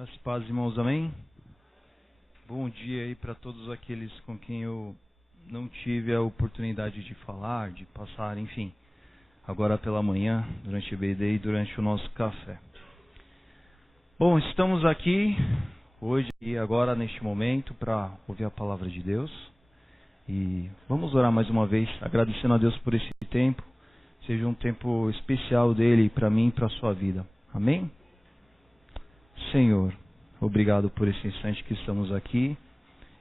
Graças e paz, irmãos, amém? Bom dia aí para todos aqueles com quem eu não tive a oportunidade de falar, de passar, enfim, agora pela manhã, durante o BD e durante o nosso café. Bom, estamos aqui hoje e agora neste momento para ouvir a palavra de Deus e vamos orar mais uma vez, agradecendo a Deus por esse tempo, seja um tempo especial dele para mim e para a sua vida, amém? Senhor, obrigado por esse instante que estamos aqui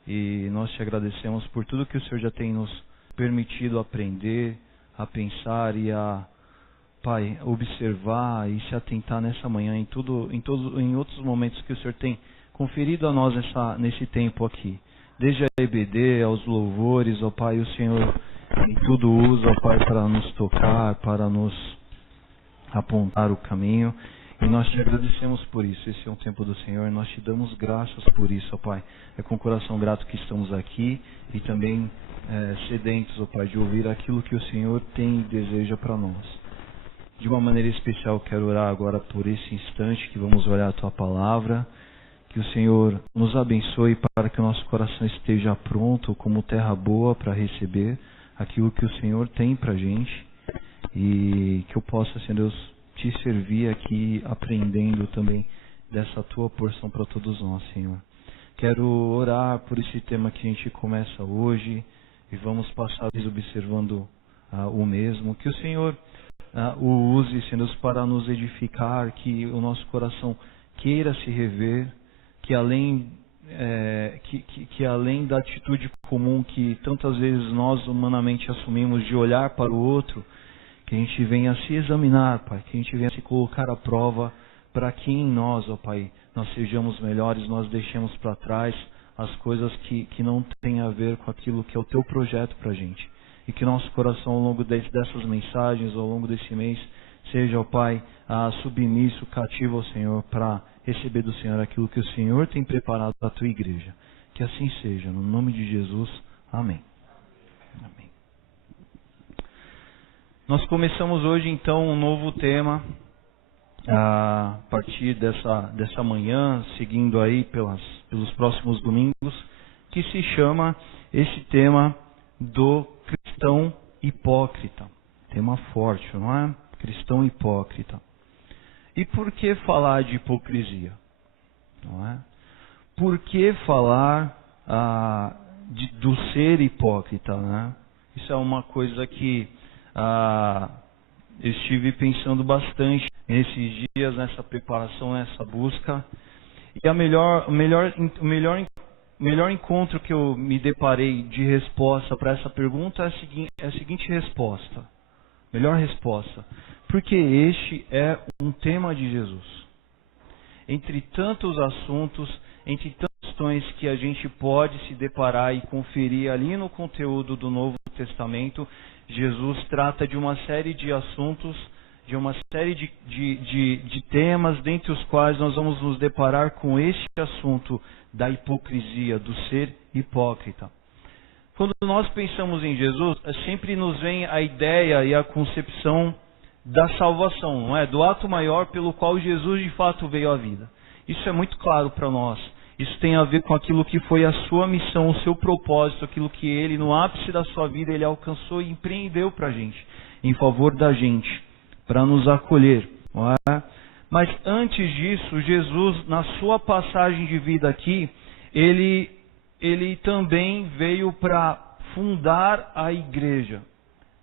e nós te agradecemos por tudo que o Senhor já tem nos permitido aprender, a pensar e a, Pai, observar e se atentar nessa manhã em outros momentos que o Senhor tem conferido a nós nesse tempo aqui. Desde a EBD, aos louvores, ó Pai, o Senhor em tudo usa, ó Pai, para nos tocar, para nos apontar o caminho. E nós te agradecemos por isso. Esse é um tempo do Senhor e nós te damos graças por isso, ó Pai. É com o coração grato que estamos aqui e também sedentos, ó Pai, de ouvir aquilo que o Senhor tem e deseja para nós. De uma maneira especial, quero orar agora por esse instante que vamos olhar a Tua Palavra. Que o Senhor nos abençoe para que o nosso coração esteja pronto como terra boa para receber aquilo que o Senhor tem para a gente. E que eu possa, Senhor Deus, te servir aqui, aprendendo também dessa Tua porção para todos nós, Senhor. Quero orar por esse tema que a gente começa hoje e vamos passar observando o mesmo. Que o Senhor o use, Senhor Deus, para nos edificar, que o nosso coração queira se rever, que além da atitude comum que tantas vezes nós humanamente assumimos de olhar para o outro, que a gente venha se examinar, Pai, que a gente venha se colocar à prova para que em nós, ó Pai, nós sejamos melhores, nós deixemos para trás as coisas que não têm a ver com aquilo que é o Teu projeto para a gente. E que nosso coração ao longo dessas mensagens, ao longo desse mês, seja, ó Pai, submisso, cativo ao Senhor, para receber do Senhor aquilo que o Senhor tem preparado para a Tua igreja. Que assim seja, no nome de Jesus, amém. Amém. Nós começamos hoje então um novo tema, a partir dessa manhã, seguindo aí pelos próximos domingos, que se chama esse tema do cristão hipócrita. Tema forte, não é? Cristão hipócrita. E por que falar de hipocrisia? Não é? Por que falar do ser hipócrita, né? Isso é uma coisa que eu estive pensando bastante nesses dias, nessa preparação, nessa busca. E o melhor encontro que eu me deparei de resposta para essa pergunta é a seguinte resposta. Melhor resposta. Porque este é um tema de Jesus. Entre tantos assuntos, entre tantas questões que a gente pode se deparar e conferir ali no conteúdo do Novo Testamento, Jesus trata de uma série de assuntos, de uma série de temas, dentre os quais nós vamos nos deparar com este assunto da hipocrisia, do ser hipócrita. Quando nós pensamos em Jesus, sempre nos vem a ideia e a concepção da salvação, não é? Do ato maior pelo qual Jesus de fato veio à vida. Isso é muito claro para nós. Isso tem a ver com aquilo que foi a sua missão, o seu propósito, aquilo que Ele, no ápice da sua vida, Ele alcançou e empreendeu para a gente, em favor da gente, para nos acolher, não é? Mas antes disso, Jesus, na sua passagem de vida aqui, Ele também veio para fundar a igreja.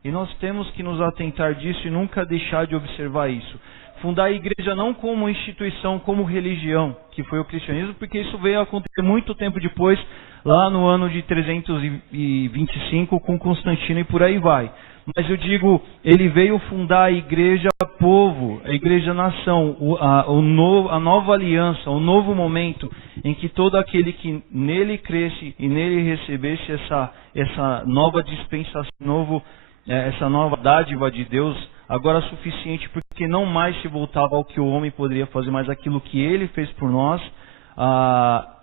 E nós temos que nos atentar disso e nunca deixar de observar isso. Fundar a igreja não como instituição, como religião, que foi o cristianismo, porque isso veio a acontecer muito tempo depois, lá no ano de 325, com Constantino e por aí vai. Mas eu digo, ele veio fundar a igreja povo, a igreja nação, a nova aliança, o novo momento em que todo aquele que nele cresce e nele recebesse essa nova dispensação, essa nova dádiva de Deus, agora suficiente, porque não mais se voltava ao que o homem poderia fazer, mas aquilo que ele fez por nós,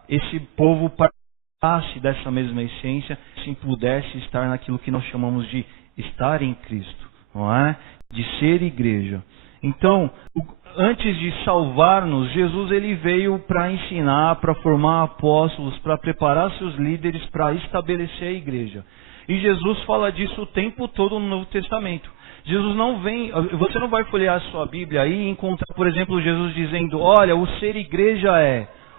esse povo participasse dessa mesma essência, se pudesse estar naquilo que nós chamamos de estar em Cristo, não é? De ser igreja. Então, antes de salvar-nos, Jesus ele veio para ensinar, para formar apóstolos, para preparar seus líderes, para estabelecer a igreja. E Jesus fala disso o tempo todo no Novo Testamento. Jesus não vem, você não vai folhear a sua Bíblia aí e encontrar, por exemplo, Jesus dizendo, olha, o ser igreja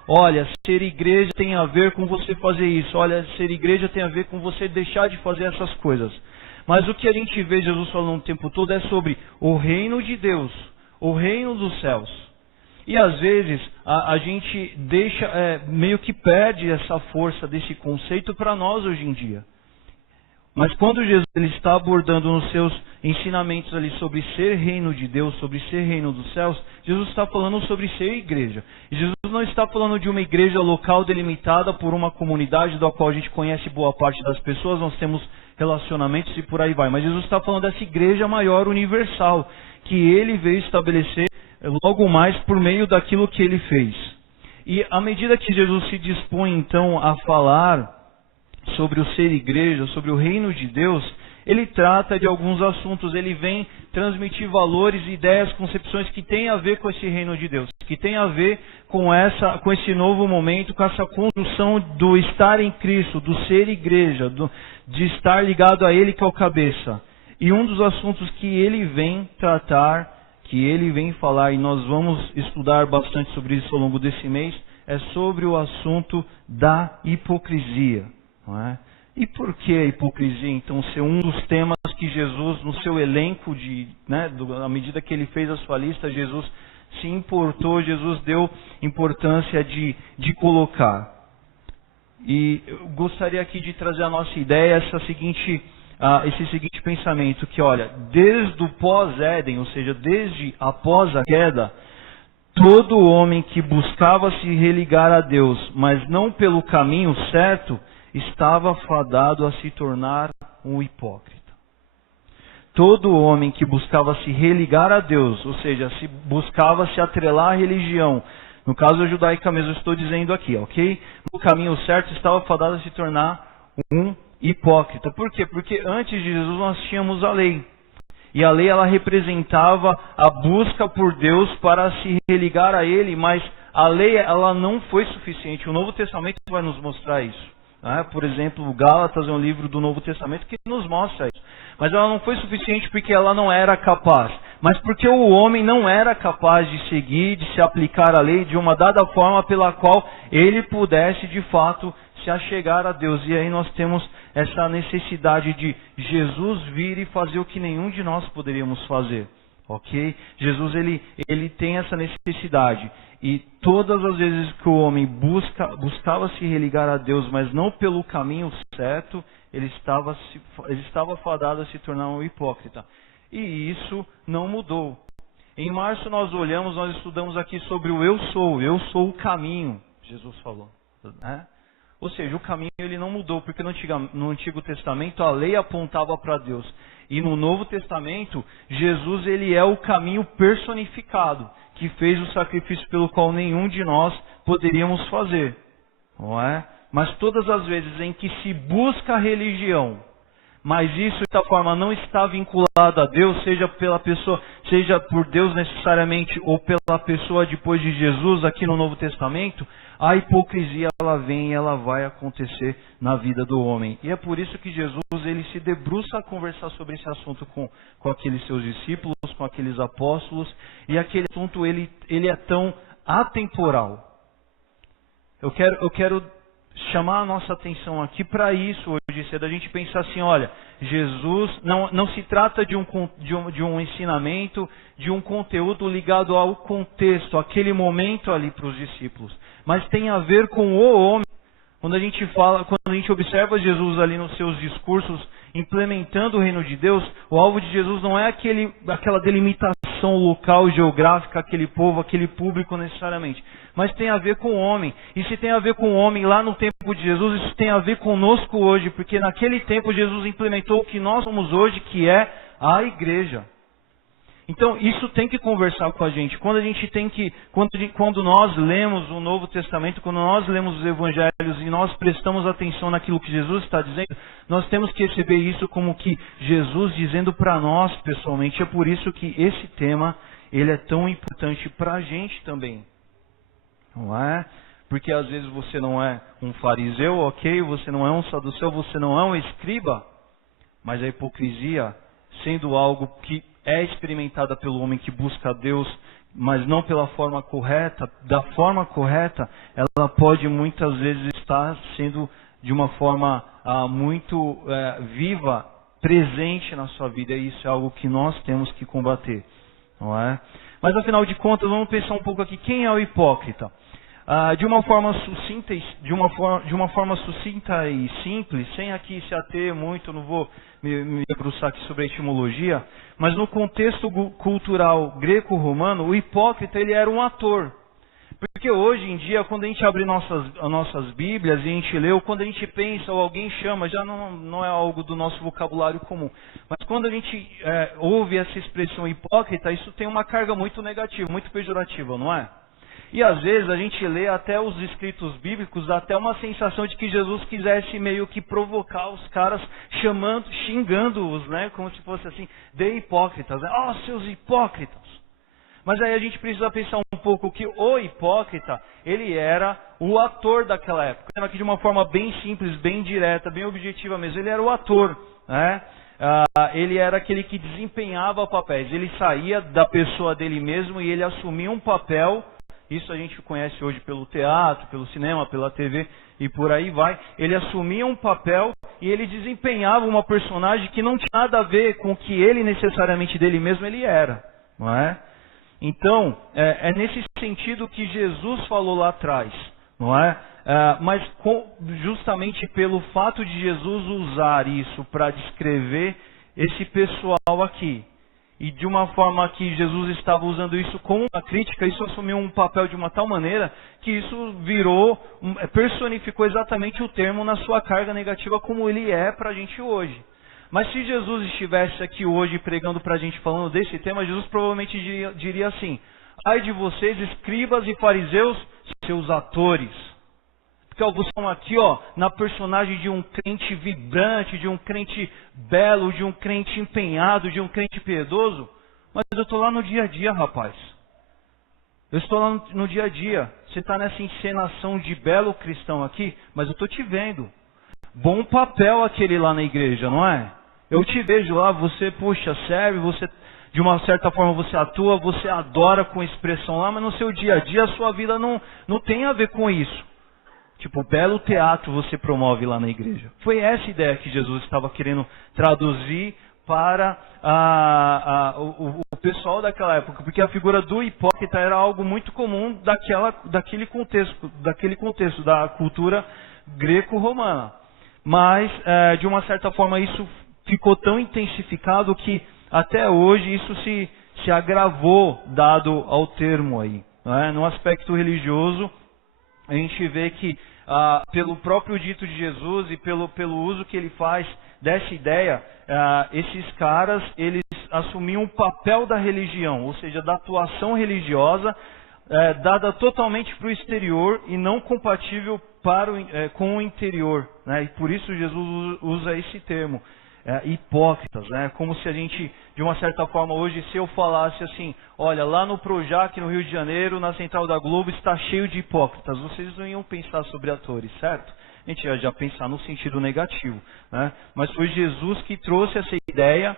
olha, ser igreja tem a ver com você fazer isso, olha, ser igreja tem a ver com você deixar de fazer essas coisas. Mas o que a gente vê Jesus falando o tempo todo é sobre o reino de Deus, o reino dos céus. E às vezes a gente deixa, meio que perde essa força desse conceito para nós hoje em dia. Mas quando Jesus ele está abordando nos seus ensinamentos ali sobre ser reino de Deus, sobre ser reino dos céus, Jesus está falando sobre ser igreja. E Jesus não está falando de uma igreja local delimitada por uma comunidade da qual a gente conhece boa parte das pessoas, nós temos relacionamentos e por aí vai. Mas Jesus está falando dessa igreja maior, universal, que ele veio estabelecer logo mais por meio daquilo que ele fez. E à medida que Jesus se dispõe então a falar sobre o ser igreja, sobre o reino de Deus, ele trata de alguns assuntos, ele vem transmitir valores, ideias, concepções que têm a ver com esse reino de Deus, que tem a ver com esse novo momento, com essa construção do estar em Cristo, do ser igreja, de estar ligado a Ele que é o cabeça. E um dos assuntos que ele vem tratar, que ele vem falar, e nós vamos estudar bastante sobre isso ao longo desse mês, é sobre o assunto da hipocrisia. Não é? E por que a hipocrisia, então, ser um dos temas que Jesus, no seu elenco, à medida que ele fez a sua lista, Jesus se importou, Jesus deu importância de colocar. E eu gostaria aqui de trazer a nossa ideia, esse seguinte pensamento, que olha, desde o pós-Éden, ou seja, desde após a queda, todo homem que buscava se religar a Deus, mas não pelo caminho certo, estava fadado a se tornar um hipócrita. Todo homem que buscava se religar a Deus, ou seja, buscava se atrelar à religião, no caso judaica mesmo estou dizendo aqui, ok? No caminho certo estava fadado a se tornar um hipócrita. Por quê? Porque antes de Jesus nós tínhamos a lei. E a lei ela representava a busca por Deus para se religar a Ele, mas a lei ela não foi suficiente. O Novo Testamento vai nos mostrar isso. Por exemplo, Gálatas é um livro do Novo Testamento que nos mostra isso. Mas ela não foi suficiente porque ela não era capaz. Mas porque o homem não era capaz de seguir, de se aplicar a lei de uma dada forma pela qual ele pudesse de fato se achegar a Deus. E aí nós temos essa necessidade de Jesus vir e fazer o que nenhum de nós poderíamos fazer. Ok? Jesus ele tem essa necessidade. E todas as vezes que o homem buscava se religar a Deus, mas não pelo caminho certo, ele estava fadado a se tornar um hipócrita. E isso não mudou. Em março nós estudamos aqui sobre o eu sou o caminho, Jesus falou. Ou seja, o caminho ele não mudou, porque no Antigo Testamento a lei apontava para Deus. E no Novo Testamento, Jesus ele é o caminho personificado, que fez o sacrifício pelo qual nenhum de nós poderíamos fazer. Não é? Mas todas as vezes em que se busca a religião, mas isso de certa forma não está vinculado a Deus, seja pela pessoa, seja por Deus necessariamente, ou pela pessoa depois de Jesus aqui no Novo Testamento, a hipocrisia ela vem e ela vai acontecer na vida do homem. E é por isso que Jesus ele se debruça a conversar sobre esse assunto com aqueles seus discípulos, com aqueles apóstolos, e aquele assunto ele é tão atemporal. Eu quero chamar a nossa atenção aqui para isso hoje cedo, a gente pensar assim, olha, Jesus não se trata de um ensinamento, de um conteúdo ligado ao contexto, aquele momento ali para os discípulos, mas tem a ver com o homem. Quando a gente observa Jesus ali nos seus discursos, implementando o reino de Deus, o alvo de Jesus não é aquela delimitação local, geográfica, aquele povo, aquele público necessariamente, mas tem a ver com o homem. E se tem a ver com o homem lá no tempo de Jesus, isso tem a ver conosco hoje, porque naquele tempo Jesus implementou o que nós somos hoje, que é a igreja. Então, isso tem que conversar com a gente. Quando nós lemos o Novo Testamento, quando nós lemos os Evangelhos e nós prestamos atenção naquilo que Jesus está dizendo, nós temos que receber isso como que Jesus dizendo para nós pessoalmente. É por isso que esse tema, ele é tão importante para a gente também, não é? Porque às vezes você não é um fariseu, ok, você não é um saduceu, você não é um escriba, mas a hipocrisia, sendo algo que é experimentada pelo homem que busca a Deus, mas não pela forma correta, da forma correta, ela pode muitas vezes estar sendo de uma forma muito viva, presente na sua vida, e isso é algo que nós temos que combater, não é? Mas afinal de contas, vamos pensar um pouco aqui, quem é o hipócrita? De uma forma sucinta, e simples, sem aqui se ater muito, não vou me debruçar aqui sobre a etimologia, mas no contexto cultural greco-romano, o hipócrita ele era um ator. Porque hoje em dia, quando a gente abre nossas Bíblias e a gente lê, ou quando a gente pensa ou alguém chama, já não é algo do nosso vocabulário comum. Mas quando a gente ouve essa expressão hipócrita, isso tem uma carga muito negativa, muito pejorativa, não é? E às vezes a gente lê até os escritos bíblicos, dá até uma sensação de que Jesus quisesse meio que provocar os caras, xingando-os, né? Como se fosse assim, de hipócritas, né? Oh, seus hipócritas! Mas aí a gente precisa pensar um pouco que o hipócrita, ele era o ator daquela época. Aqui de uma forma bem simples, bem direta, bem objetiva mesmo, ele era o ator, né? Ele era aquele que desempenhava papéis, ele saía da pessoa dele mesmo e ele assumia um papel. Isso a gente conhece hoje pelo teatro, pelo cinema, pela TV e por aí vai. Ele assumia um papel e ele desempenhava uma personagem que não tinha nada a ver com o que ele necessariamente dele mesmo ele era, não é? Então, é nesse sentido que Jesus falou lá atrás, não é? Mas justamente pelo fato de Jesus usar isso para descrever esse pessoal aqui, e de uma forma que Jesus estava usando isso como uma crítica, isso assumiu um papel de uma tal maneira que isso personificou exatamente o termo na sua carga negativa como ele é para a gente hoje. Mas se Jesus estivesse aqui hoje pregando para a gente falando desse tema, Jesus provavelmente diria assim: ai de vocês, escribas e fariseus, seus atores. Porque vocês estão aqui na personagem de um crente vibrante, de um crente belo, de um crente empenhado, de um crente piedoso. Mas eu estou lá no dia a dia, rapaz. Eu estou lá no dia a dia. Você está nessa encenação de belo cristão aqui, mas eu estou te vendo. Bom papel aquele lá na igreja, não é? Eu te vejo lá, você, puxa, serve, você, de uma certa forma você atua, você adora com expressão lá, mas no seu dia a dia a sua vida não tem a ver com isso. Tipo, belo teatro você promove lá na igreja. Foi essa ideia que Jesus estava querendo traduzir para o pessoal daquela época, porque a figura do hipócrita era algo muito comum daquele contexto da cultura greco-romana. Mas, de uma certa forma, isso ficou tão intensificado que até hoje isso se agravou, dado ao termo aí. Não é? No aspecto religioso, a gente vê que pelo próprio dito de Jesus e pelo uso que ele faz dessa ideia, esses caras, eles assumiam o papel da religião, ou seja, da atuação religiosa, dada totalmente para o exterior e não compatível com o interior, né? E por isso Jesus usa esse termo, hipócritas, né? Como se a gente, de uma certa forma, hoje, se eu falasse assim, olha, lá no Projac, no Rio de Janeiro, na Central da Globo, está cheio de hipócritas, vocês não iam pensar sobre atores, certo? A gente ia já pensar no sentido negativo, né? Mas foi Jesus que trouxe essa ideia,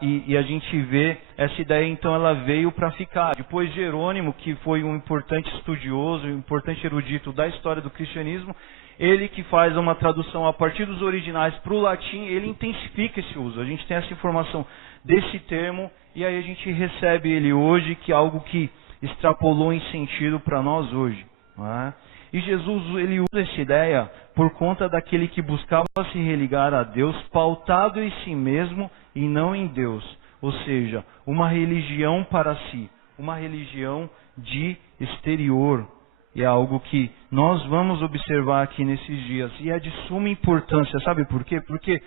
e a gente vê essa ideia, então ela veio para ficar. Depois Jerônimo, que foi um importante estudioso, um importante erudito da história do cristianismo, ele que faz uma tradução a partir dos originais para o latim, ele intensifica esse uso. A gente tem essa informação desse termo e aí a gente recebe ele hoje, que é algo que extrapolou em sentido para nós hoje, não é? E Jesus, ele usa essa ideia por conta daquele que buscava se religar a Deus, pautado em si mesmo e não em Deus. Ou seja, uma religião para si, uma religião de exterior. E é algo que nós vamos observar aqui nesses dias. E é de suma importância, sabe por quê? Porque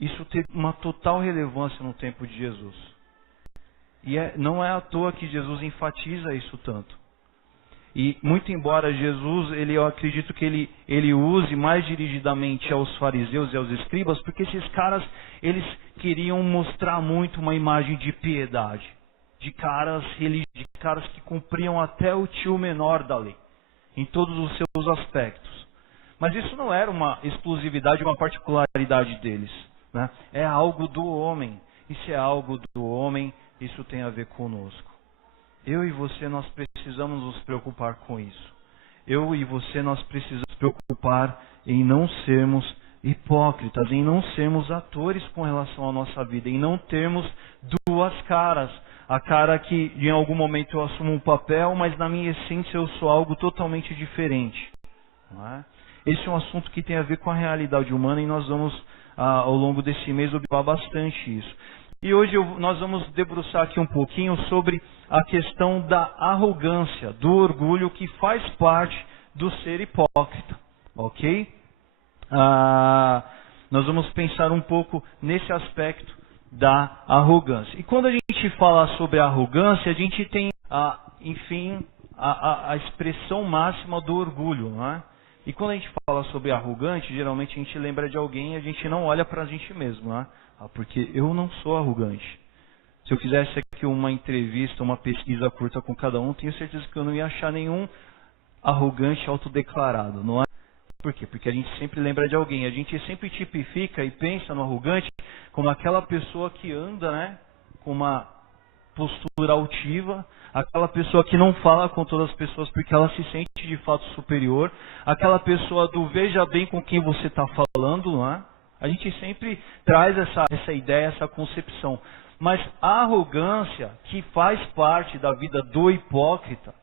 isso teve uma total relevância no tempo de Jesus. E não é à toa que Jesus enfatiza isso tanto. E muito embora Jesus, eu acredito que ele use mais dirigidamente aos fariseus e aos escribas, porque esses caras, eles queriam mostrar muito uma imagem de piedade. de caras religiosos, de caras que cumpriam até o tio menor da lei, em todos os seus aspectos. Mas isso não era uma exclusividade, uma particularidade deles, né? É algo do homem. E se é algo do homem, isso tem a ver conosco. Eu e você, nós precisamos nos preocupar com isso. Eu e você, nós precisamos nos preocupar em não sermos hipócritas, em não sermos atores com relação à nossa vida, em não termos duas caras. A cara que em algum momento eu assumo um papel, mas na minha essência eu sou algo totalmente diferente. Não é? Esse é um assunto que tem a ver com a realidade humana e nós vamos, ao longo desse mês, observar bastante isso. E hoje nós vamos debruçar aqui um pouquinho sobre a questão da arrogância, do orgulho que faz parte do ser hipócrita. Ok? Nós vamos pensar um pouco nesse aspecto da arrogância. E quando a gente fala sobre a arrogância, a gente tem, enfim, a expressão máxima do orgulho, não é? E quando a gente fala sobre arrogante, geralmente a gente lembra de alguém e a gente não olha para a gente mesmo, não é? Porque eu não sou arrogante. Se eu fizesse aqui uma entrevista, uma pesquisa curta com cada um, tenho certeza que eu não ia achar nenhum arrogante autodeclarado, não é? Por quê? Porque a gente sempre lembra de alguém. A gente sempre tipifica e pensa no arrogante como aquela pessoa que anda, né, com uma postura altiva, aquela pessoa que não fala com todas as pessoas porque ela se sente de fato superior, aquela pessoa do veja bem com quem você está falando, não é? A gente sempre traz essa ideia, essa concepção. Mas a arrogância, que faz parte da vida do hipócrita,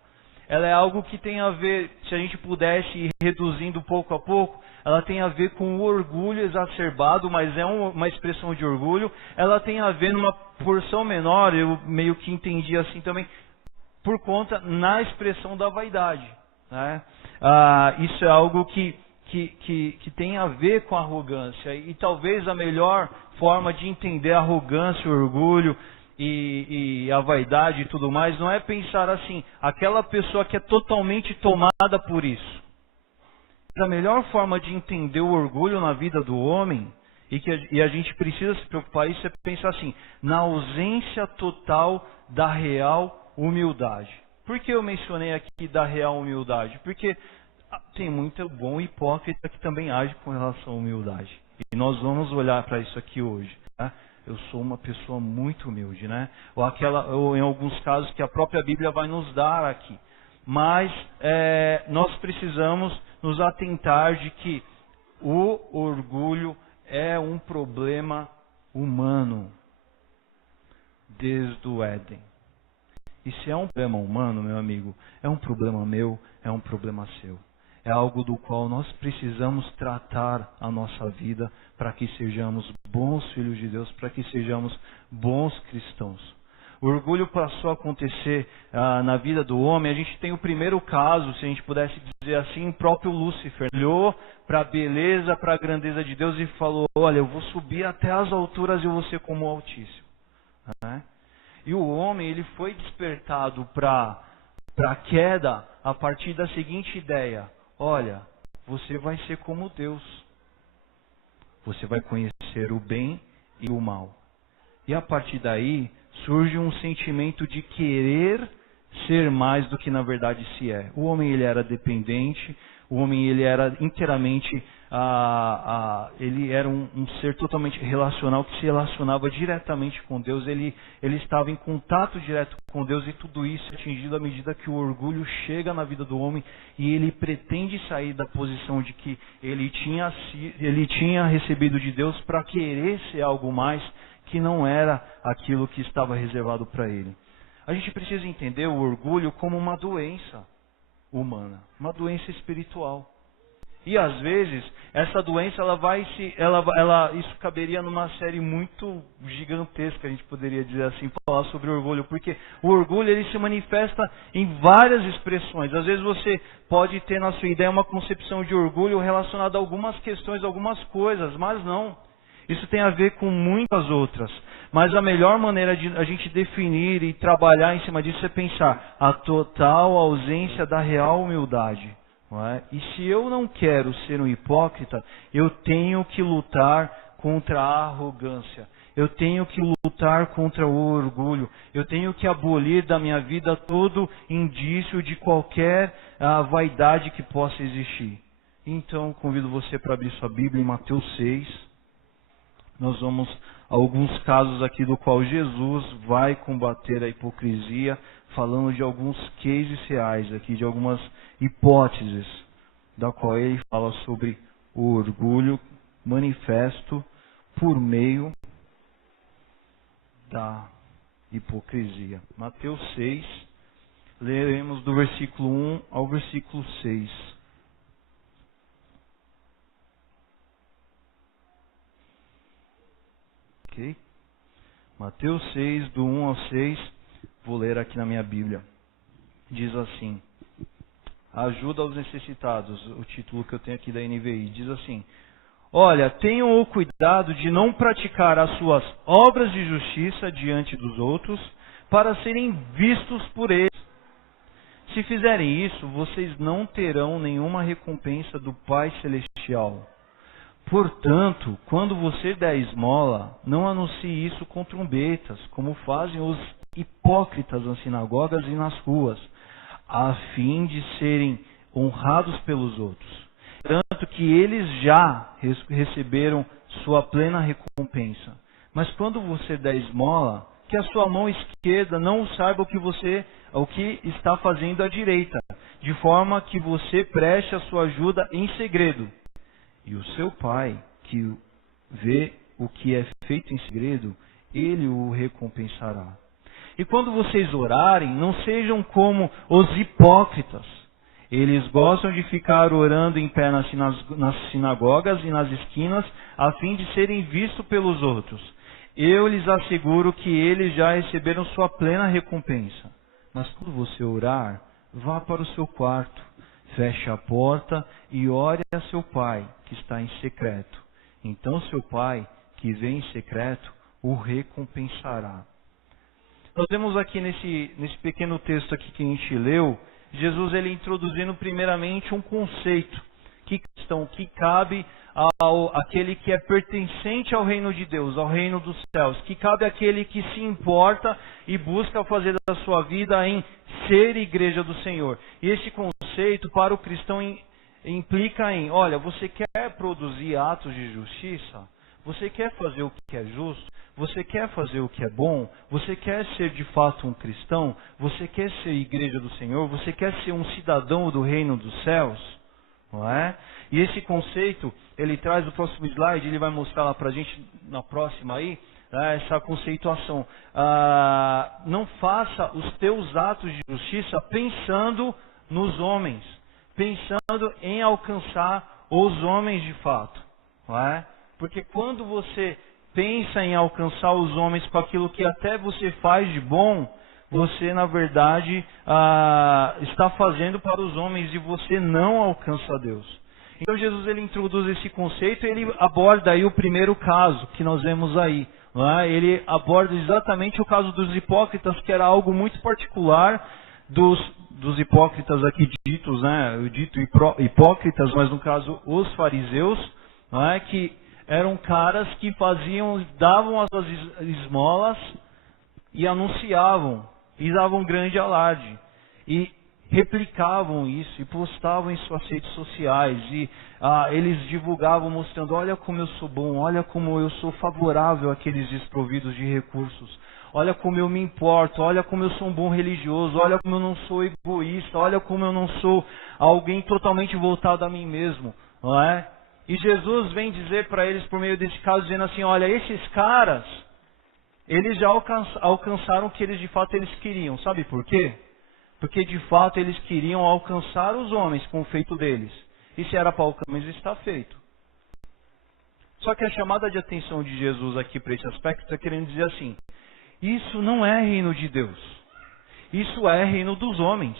ela é algo que tem a ver, se a gente pudesse ir reduzindo pouco a pouco, ela tem a ver com o orgulho exacerbado, mas é uma expressão de orgulho. Ela tem a ver numa porção menor, eu meio que entendi assim também, por conta na expressão da vaidade, né? Isso é algo que tem a ver com a arrogância. E talvez a melhor forma de entender a arrogância, o orgulho e a vaidade e tudo mais, não é pensar assim, aquela pessoa que é totalmente tomada por isso. A melhor forma de entender o orgulho na vida do homem, e a gente precisa se preocupar isso, é pensar assim, na ausência total da real humildade. Por que eu mencionei aqui da real humildade? Porque tem muito bom hipócrita que também age com relação à humildade. E nós vamos olhar para isso aqui hoje. Tá? Eu sou uma pessoa muito humilde, né? Ou em alguns casos que a própria Bíblia vai nos dar aqui. Mas nós precisamos nos atentar de que o orgulho é um problema humano desde o Éden. E se é um problema humano, meu amigo, é um problema meu, é um problema seu. É algo do qual nós precisamos tratar a nossa vida para que sejamos bons filhos de Deus, para que sejamos bons cristãos. O orgulho passou a acontecer na vida do homem. A gente tem o primeiro caso, se a gente pudesse dizer assim, o próprio Lúcifer. Olhou para a beleza, para a grandeza de Deus e falou, olha, eu vou subir até as alturas e eu vou ser como o Altíssimo. Né? E o homem, ele foi despertado para a queda a partir da seguinte ideia. Olha, você vai ser como Deus. Você vai conhecer o bem e o mal. E a partir daí surge um sentimento de querer ser mais do que na verdade se é. O homem ele era dependente, o homem ele era inteiramente, ele era um ser totalmente relacional que se relacionava diretamente com Deus. Ele estava em contato direto com Deus e tudo isso é atingido à medida que o orgulho chega na vida do homem e ele pretende sair da posição de que ele tinha recebido de Deus para querer ser algo mais que não era aquilo que estava reservado para ele. A gente precisa entender o orgulho como uma doença humana, uma doença espiritual. E às vezes essa doença isso caberia numa série muito gigantesca, a gente poderia dizer assim, falar sobre o orgulho, porque o orgulho ele se manifesta em várias expressões. Às vezes você pode ter na sua ideia uma concepção de orgulho relacionada a algumas questões, algumas coisas, mas não. Isso tem a ver com muitas outras. Mas a melhor maneira de a gente definir e trabalhar em cima disso é pensar a total ausência da real humildade. Não é? E se eu não quero ser um hipócrita, eu tenho que lutar contra a arrogância. Eu tenho que lutar contra o orgulho. Eu tenho que abolir da minha vida todo indício de qualquer vaidade que possa existir. Então, convido você para abrir sua Bíblia em Mateus 6. Nós vamos a alguns casos aqui do qual Jesus vai combater a hipocrisia, falando de alguns cases reais aqui, de algumas hipóteses, da qual ele fala sobre o orgulho manifesto por meio da hipocrisia. Mateus 6, leremos do versículo 1 ao versículo 6. Ok? Mateus 6, do 1 ao 6, vou ler aqui na minha Bíblia. Diz assim: Ajuda aos necessitados, o título que eu tenho aqui da NVI. Diz assim: Olha, tenham o cuidado de não praticar as suas obras de justiça diante dos outros, para serem vistos por eles. Se fizerem isso, vocês não terão nenhuma recompensa do Pai Celestial. Portanto, quando você der esmola, não anuncie isso com trombetas, como fazem os hipócritas nas sinagogas e nas ruas, a fim de serem honrados pelos outros. Tanto que eles já receberam sua plena recompensa. Mas quando você der esmola, que a sua mão esquerda não saiba o que está fazendo à direita, de forma que você preste a sua ajuda em segredo. E o seu Pai, que vê o que é feito em segredo, Ele o recompensará. E quando vocês orarem, não sejam como os hipócritas. Eles gostam de ficar orando em pé nas sinagogas e nas esquinas, a fim de serem vistos pelos outros. Eu lhes asseguro que eles já receberam sua plena recompensa. Mas quando você orar, vá para o seu quarto, feche a porta e ore a seu Pai, que está em secreto. Então seu Pai, que vem em secreto, o recompensará. Nós vemos aqui nesse pequeno texto aqui que a gente leu, Jesus ele introduzindo primeiramente um conceito que cabe àquele que é pertencente ao reino de Deus, ao reino dos céus, que cabe àquele que se importa e busca fazer da sua vida em ser igreja do Senhor. E esse conceito para o cristão implica em, olha, você quer produzir atos de justiça? Você quer fazer o que é justo? Você quer fazer o que é bom? Você quer ser de fato um cristão? Você quer ser igreja do Senhor? Você quer ser um cidadão do reino dos céus? Não é? E esse conceito, ele traz o próximo slide, ele vai mostrar lá pra gente na próxima aí, essa conceituação. Não faça os teus atos de justiça pensando nos homens, pensando em alcançar os homens de fato. Não é? Porque quando você pensa em alcançar os homens com aquilo que até você faz de bom, você na verdade está fazendo para os homens e você não alcança Deus. Então Jesus ele introduz esse conceito e ele aborda aí o primeiro caso que nós vemos aí. Não é? Ele aborda exatamente o caso dos hipócritas, que era algo muito particular dos hipócritas aqui ditos, né? Eu dito hipócritas, mas no caso os fariseus, não é? Que eram caras que davam as suas esmolas e anunciavam, e davam grande alarde, e replicavam isso, e postavam em suas redes sociais, e eles divulgavam mostrando, olha como eu sou bom, olha como eu sou favorável àqueles desprovidos de recursos, olha como eu me importo, olha como eu sou um bom religioso, olha como eu não sou egoísta, olha como eu não sou alguém totalmente voltado a mim mesmo, não é? E Jesus vem dizer para eles, por meio desse caso, dizendo assim, olha, esses caras, eles já alcançaram o que eles de fato eles queriam. Sabe por quê? Porque de fato eles queriam alcançar os homens com o feito deles. E se era para alcançar, está feito. Só que a chamada de atenção de Jesus aqui para esse aspecto está querendo dizer assim, isso não é reino de Deus. Isso é reino dos homens.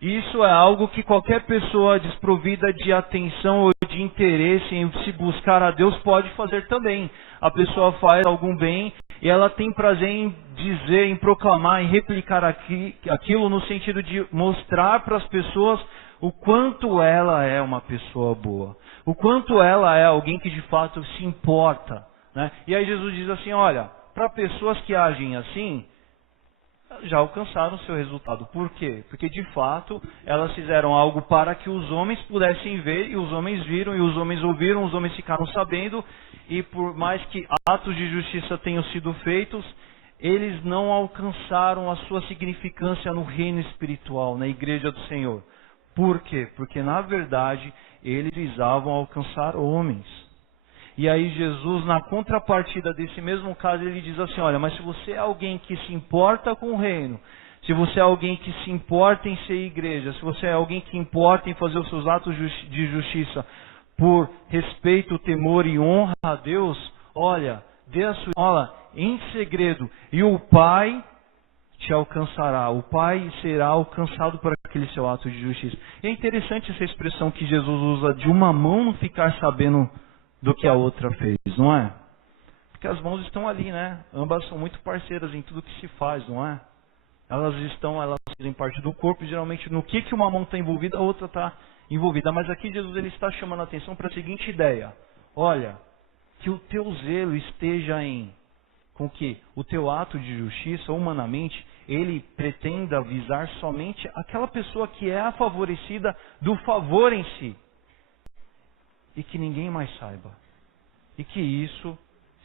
Isso é algo que qualquer pessoa desprovida de atenção ou de interesse em se buscar a Deus pode fazer também. A pessoa faz algum bem e ela tem prazer em dizer, em proclamar, em replicar aquilo no sentido de mostrar para as pessoas o quanto ela é uma pessoa boa. O quanto ela é alguém que de fato se importa, né? E aí Jesus diz assim, olha, para pessoas que agem assim, já alcançaram o seu resultado. Por quê? Porque de fato elas fizeram algo para que os homens pudessem ver, e os homens viram, e os homens ouviram, os homens ficaram sabendo, e por mais que atos de justiça tenham sido feitos, eles não alcançaram a sua significância no reino espiritual, na igreja do Senhor. Por quê? Porque na verdade eles visavam alcançar homens. E aí Jesus, na contrapartida desse mesmo caso, ele diz assim, olha, mas se você é alguém que se importa com o reino, se você é alguém que se importa em ser igreja, se você é alguém que importa em fazer os seus atos de justiça por respeito, temor e honra a Deus, olha, dê a sua esmola em segredo e o Pai te alcançará, o Pai será alcançado por aquele seu ato de justiça. E é interessante essa expressão que Jesus usa, de uma mão não ficar sabendo do que a outra fez, não é? Porque as mãos estão ali, né? Ambas são muito parceiras em tudo que se faz, não é? Elas fazem parte do corpo, e geralmente no que uma mão está envolvida, a outra está envolvida. Mas aqui Jesus ele está chamando a atenção para a seguinte ideia: olha, que o teu zelo esteja com que o teu ato de justiça, humanamente, ele pretenda visar somente aquela pessoa que é a favorecida do favor em si. E que ninguém mais saiba. E que isso,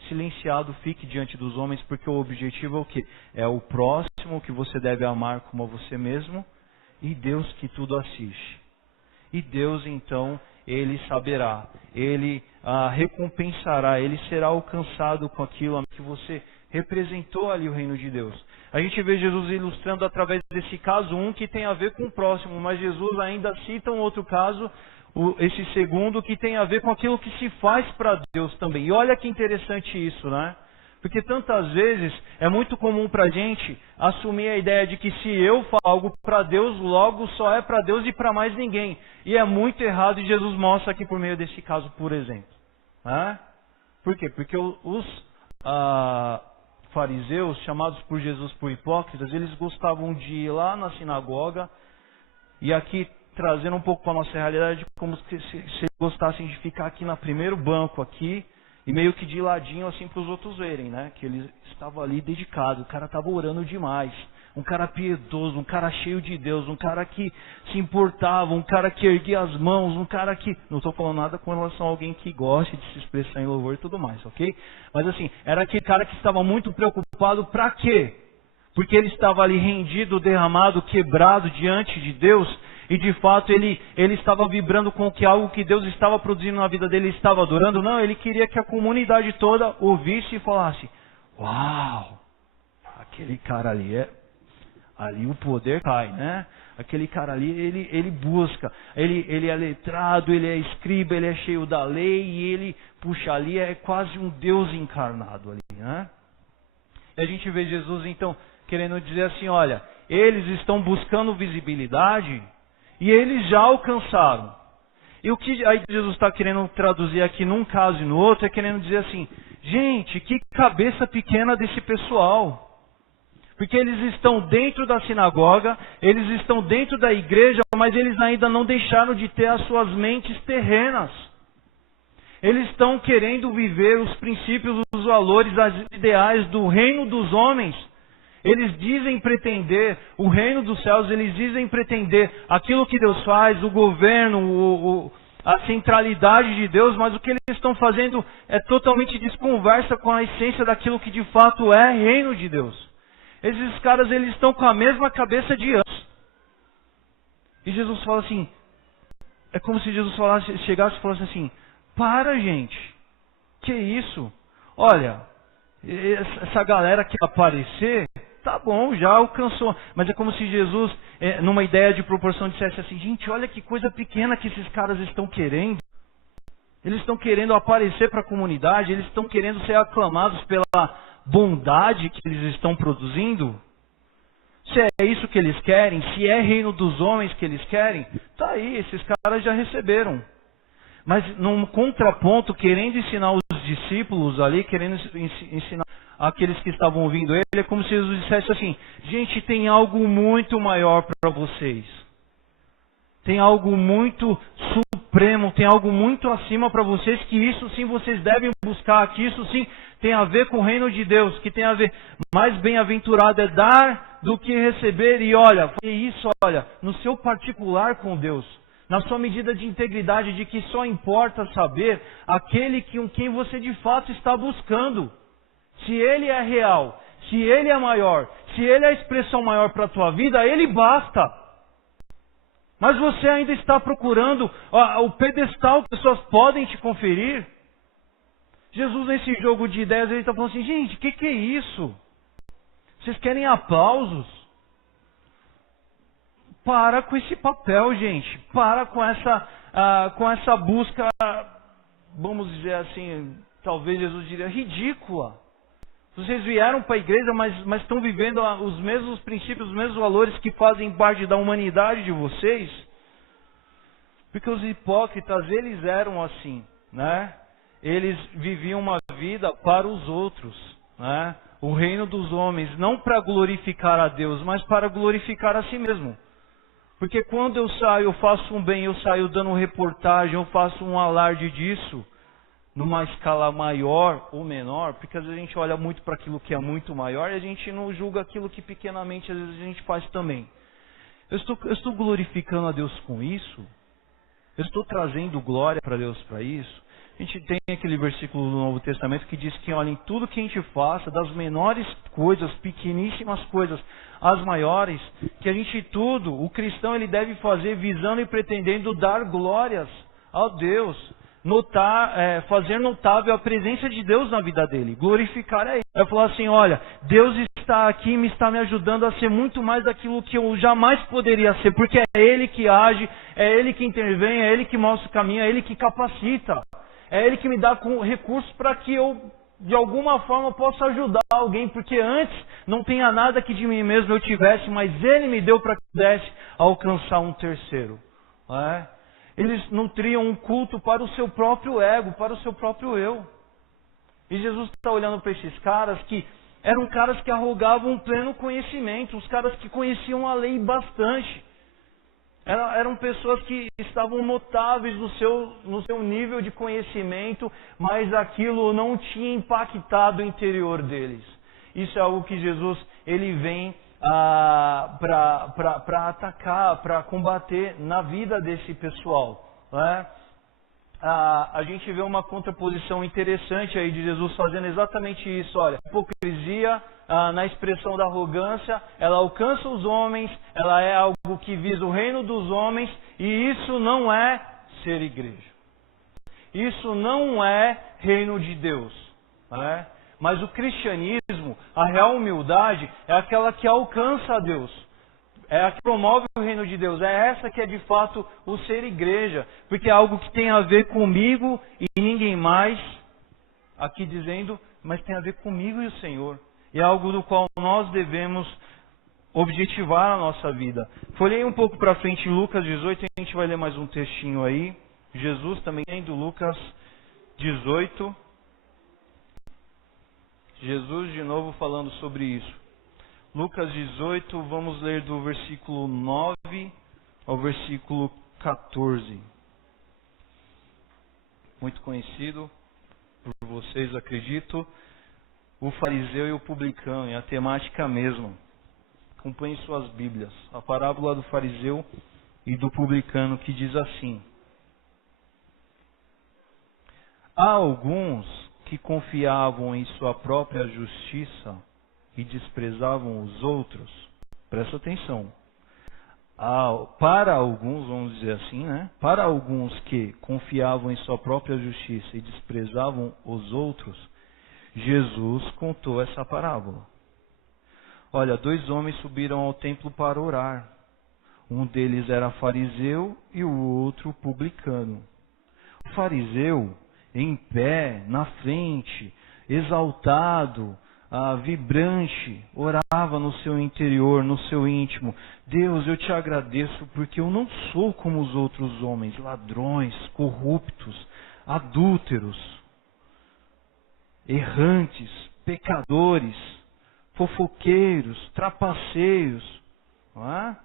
silenciado, fique diante dos homens, porque o objetivo é o quê? É o próximo que você deve amar como a você mesmo, e Deus que tudo assiste. E Deus, então, Ele saberá, Ele recompensará, Ele será alcançado com aquilo que você representou ali o reino de Deus. A gente vê Jesus ilustrando através desse caso que tem a ver com o próximo, mas Jesus ainda cita um outro caso, esse segundo, que tem a ver com aquilo que se faz para Deus também. E olha que interessante isso, né? Porque tantas vezes é muito comum para a gente assumir a ideia de que se eu falo algo para Deus, logo só é para Deus e para mais ninguém. E é muito errado, e Jesus mostra aqui por meio desse caso, por exemplo. Né? Por quê? Porque os fariseus, chamados por Jesus por hipócritas, eles gostavam de ir lá na sinagoga, e aqui trazendo um pouco para a nossa realidade, como se eles gostassem de ficar aqui no primeiro banco aqui, e meio que de ladinho assim para os outros verem, né? Que ele estava ali dedicado, o cara estava orando demais. Um cara piedoso, um cara cheio de Deus, um cara que se importava, um cara que erguia as mãos, um cara que... Não estou falando nada com relação a alguém que goste de se expressar em louvor e tudo mais, ok? Mas assim, era aquele cara que estava muito preocupado para quê? Porque ele estava ali rendido, derramado, quebrado diante de Deus. E de fato ele estava vibrando com que algo que Deus estava produzindo na vida dele, ele estava adorando. Não, ele queria que a comunidade toda ouvisse e falasse: uau, aquele cara ali ali o poder cai, né? Aquele cara ali, ele busca, ele é letrado, ele é escriba, ele é cheio da lei, e ele, puxa, ali é quase um Deus encarnado ali, né? E a gente vê Jesus então querendo dizer assim: olha, eles estão buscando visibilidade, e eles já alcançaram. E o que aí Jesus está querendo traduzir aqui num caso e no outro é querendo dizer assim: gente, que cabeça pequena desse pessoal. Porque eles estão dentro da sinagoga, eles estão dentro da igreja, mas eles ainda não deixaram de ter as suas mentes terrenas. Eles estão querendo viver os princípios, os valores, as ideais do reino dos homens. Eles dizem pretender o reino dos céus, eles dizem pretender aquilo que Deus faz, o governo, a centralidade de Deus, mas o que eles estão fazendo é totalmente desconversa com a essência daquilo que de fato é reino de Deus. Esses caras, eles estão com a mesma cabeça de antes. E Jesus fala assim, é como se Jesus chegasse e falasse assim: para, gente, que isso? Olha, essa galera que aparecer, tá bom, já alcançou. Mas é como se Jesus, numa ideia de proporção, dissesse assim: gente, olha que coisa pequena que esses caras estão querendo. Eles estão querendo aparecer para a comunidade, eles estão querendo ser aclamados pela bondade que eles estão produzindo. Se é isso que eles querem, se é reino dos homens que eles querem, tá aí, esses caras já receberam. Mas num contraponto, querendo ensinar os discípulos ali, querendo ensinar aqueles que estavam ouvindo ele, é como se Jesus dissesse assim: gente, tem algo muito maior para vocês. Tem algo muito supremo, tem algo muito acima para vocês, que isso sim vocês devem buscar, que isso sim tem a ver com o reino de Deus, que tem a ver, mais bem-aventurado é dar do que receber, e olha, isso, olha, no seu particular com Deus, na sua medida de integridade, de que só importa saber aquele com quem você de fato está buscando. Se Ele é real, se Ele é maior, se Ele é a expressão maior para a tua vida, Ele basta. Mas você ainda está procurando o pedestal que as pessoas podem te conferir? Jesus, nesse jogo de ideias, Ele está falando assim, gente, o que é isso? Vocês querem aplausos? Para com esse papel, gente. Para com essa busca, vamos dizer assim, talvez Jesus diria, ridícula. Vocês vieram para a igreja, mas estão vivendo os mesmos princípios, os mesmos valores que fazem parte da humanidade de vocês. Porque os hipócritas, eles eram assim, né? Eles viviam uma vida para os outros, né? O reino dos homens, não para glorificar a Deus, mas para glorificar a si mesmo. Porque quando eu saio, eu faço um bem, eu saio dando reportagem, eu faço um alarde disso, numa escala maior ou menor, porque às vezes a gente olha muito para aquilo que é muito maior e a gente não julga aquilo que pequenamente às vezes a gente faz também. Eu estou glorificando a Deus com isso? Eu estou trazendo glória para Deus para isso? A gente tem aquele versículo do Novo Testamento que diz que, olha, em tudo que a gente faça, das menores coisas, pequeníssimas coisas, às maiores, que a gente tudo, o cristão ele deve fazer visando e pretendendo dar glórias a Deus, fazer notável a presença de Deus na vida dele, glorificar a Ele. Vai falar assim, olha, Deus está aqui, está me ajudando a ser muito mais daquilo que eu jamais poderia ser, porque é Ele que age, é Ele que intervém, é Ele que mostra o caminho, é Ele que capacita. É Ele que me dá recursos para que eu, de alguma forma, possa ajudar alguém. Porque antes não tinha nada que de mim mesmo eu tivesse, mas Ele me deu para que eu pudesse alcançar um terceiro. Eles nutriam um culto para o seu próprio ego, para o seu próprio eu. E Jesus está olhando para esses caras que eram caras que arrogavam um pleno conhecimento, os caras que conheciam a lei bastante. Eram pessoas que estavam notáveis no seu nível de conhecimento, mas aquilo não tinha impactado o interior deles. Isso é algo que Jesus ele vem para atacar, para combater na vida desse pessoal. Né? A gente vê uma contraposição interessante aí de Jesus fazendo exatamente isso. Olha, a hipocrisia, na expressão da arrogância, ela alcança os homens, ela é algo que visa o reino dos homens, e isso não é ser igreja. Isso não é reino de Deus. Né? Mas o cristianismo, a real humildade, é aquela que alcança a Deus. É a que promove o reino de Deus. É essa que é de fato o ser igreja. Porque é algo que tem a ver comigo e ninguém mais. Aqui dizendo, mas tem a ver comigo e o Senhor. E é algo do qual nós devemos objetivar a nossa vida. Folhei um pouco para frente em Lucas 18, a gente vai ler mais um textinho aí. Jesus também lendo Lucas 18. Jesus de novo falando sobre isso. Lucas 18, vamos ler do versículo 9 ao versículo 14. Muito conhecido por vocês, acredito. O fariseu e o publicano, é a temática mesmo. Acompanhem suas Bíblias. A parábola do fariseu e do publicano que diz assim. Há alguns que confiavam em sua própria justiça e desprezavam os outros. Presta atenção. Para alguns, vamos dizer assim, né? Para alguns que confiavam em sua própria justiça e desprezavam os outros, Jesus contou essa parábola. Olha, 2 homens subiram ao templo para orar. Um deles era fariseu e o outro publicano. O fariseu, em pé, na frente, exaltado, vibrante, orava no seu interior, no seu íntimo. Deus, eu te agradeço porque eu não sou como os outros homens, ladrões, corruptos, adúlteros, errantes, pecadores, fofoqueiros, trapaceiros, não é?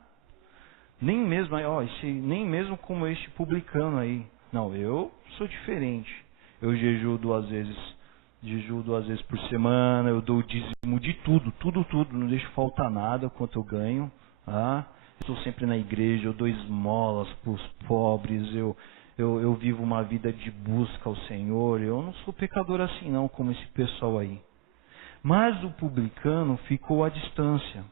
Nem mesmo como este publicano aí. Não, eu sou diferente. Eu jejuo 2 vezes por semana, eu dou o dízimo de tudo, não deixo faltar nada quanto eu ganho. Tá? Estou sempre na igreja, eu dou esmolas para os pobres, eu vivo uma vida de busca ao Senhor. Eu não sou pecador assim não, como esse pessoal aí. Mas o publicano ficou à distância.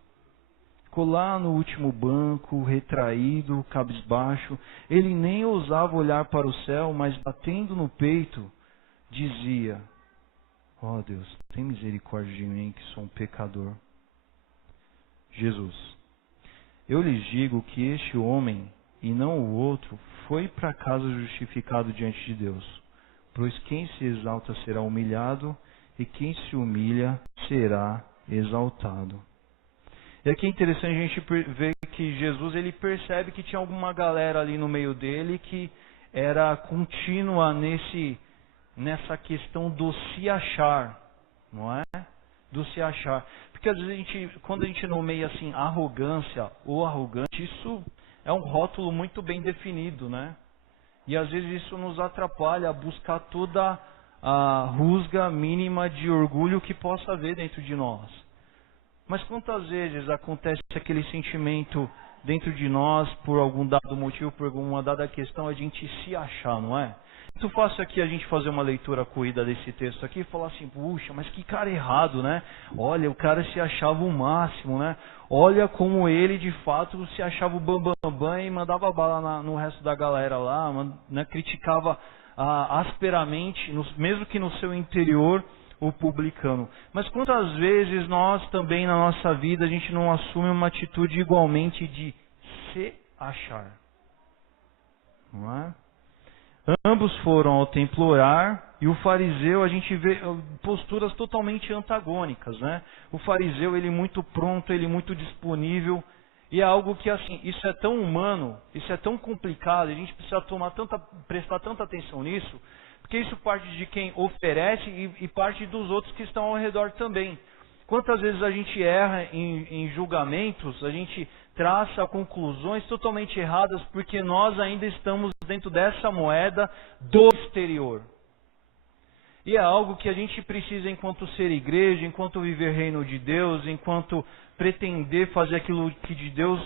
Ficou lá no último banco, retraído, cabisbaixo. Ele nem ousava olhar para o céu, mas batendo no peito, dizia: ó Deus, tem misericórdia de mim que sou um pecador. Jesus: eu lhes digo que este homem, e não o outro, foi para casa justificado diante de Deus. Pois quem se exalta será humilhado, e quem se humilha será exaltado. E aqui é interessante a gente ver que Jesus, ele percebe que tinha alguma galera ali no meio dele que era contínua nessa questão do se achar, não é? Do se achar. Porque às vezes quando a gente nomeia assim arrogância ou arrogante, isso é um rótulo muito bem definido, né? E às vezes isso nos atrapalha a buscar toda a rusga mínima de orgulho que possa haver dentro de nós. Mas quantas vezes acontece aquele sentimento dentro de nós, por algum dado motivo, por alguma dada questão, a gente se achar, não é? Muito fácil aqui a gente fazer uma leitura corrida desse texto aqui e falar assim: puxa, mas que cara errado, né? Olha, o cara se achava o máximo, né? Olha como ele de fato se achava o bambambam e mandava bala no resto da galera lá, né? Criticava asperamente, mesmo que no seu interior, o publicano. Mas quantas vezes nós também na nossa vida a gente não assume uma atitude igualmente de se achar? Não é? Ambos foram ao templo orar, e o fariseu, a gente vê posturas totalmente antagônicas, né? O fariseu, ele muito pronto, ele muito disponível, e é algo que assim, isso é tão humano, isso é tão complicado, a gente precisa prestar tanta atenção nisso, porque isso parte de quem oferece e parte dos outros que estão ao redor também. Quantas vezes a gente erra em julgamentos, a gente traça conclusões totalmente erradas porque nós ainda estamos dentro dessa moeda do exterior. E é algo que a gente precisa, enquanto ser igreja, enquanto viver reino de Deus, enquanto pretender fazer aquilo que de Deus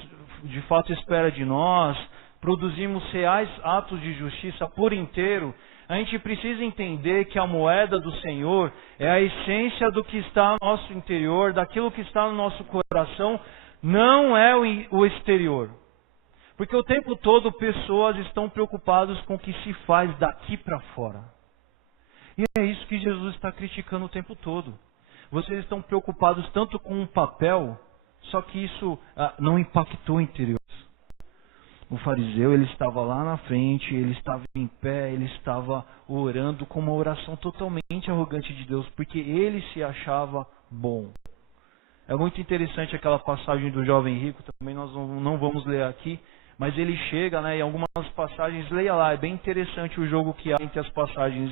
de fato espera de nós, produzirmos reais atos de justiça por inteiro. A gente precisa entender que a moeda do Senhor é a essência do que está no nosso interior, daquilo que está no nosso coração, não é o exterior. Porque o tempo todo pessoas estão preocupadas com o que se faz daqui para fora. E é isso que Jesus está criticando o tempo todo. Vocês estão preocupados tanto com o papel, só que isso não impactou o interior. O fariseu, ele estava lá na frente, ele estava em pé, ele estava orando com uma oração totalmente arrogante de Deus, porque ele se achava bom. É muito interessante aquela passagem do jovem rico, também nós não vamos ler aqui, mas ele chega, né, em algumas passagens, leia lá, é bem interessante o jogo que há entre as passagens.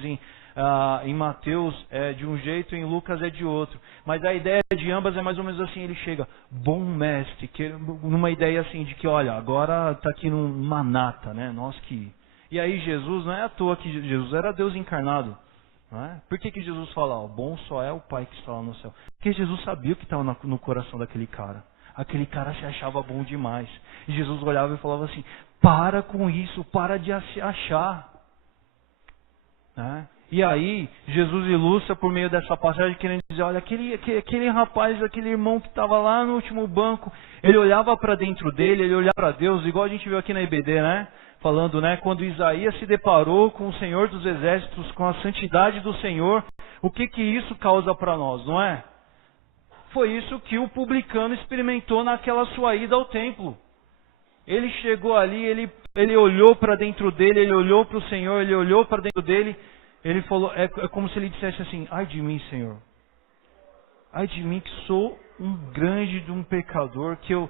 Em Mateus é de um jeito, em Lucas é de outro. Mas a ideia de ambas é mais ou menos assim, ele chega, bom mestre, numa ideia assim de que, olha, agora está aqui numa nata, né? Nós que... E aí Jesus, não é à toa que Jesus era Deus encarnado. Não é? Por que Jesus fala, ó, bom só é o Pai que está lá no céu? Porque Jesus sabia o que estava no coração daquele cara. Aquele cara se achava bom demais. E Jesus olhava e falava assim, para com isso, para de se achar. Né? E aí, Jesus ilustra por meio dessa passagem, querendo dizer, olha, aquele rapaz, aquele irmão que estava lá no último banco, ele olhava para dentro dele, ele olhava para Deus, igual a gente viu aqui na IBD, né? Falando, né? Quando Isaías se deparou com o Senhor dos Exércitos, com a santidade do Senhor, o que isso causa para nós, não é? Foi isso que o publicano experimentou naquela sua ida ao templo. Ele chegou ali, ele olhou para dentro dele, ele olhou para o Senhor, ele olhou para dentro dele. Ele falou, é como se ele dissesse assim, ai de mim, Senhor. Ai de mim que sou um grande de um pecador, que eu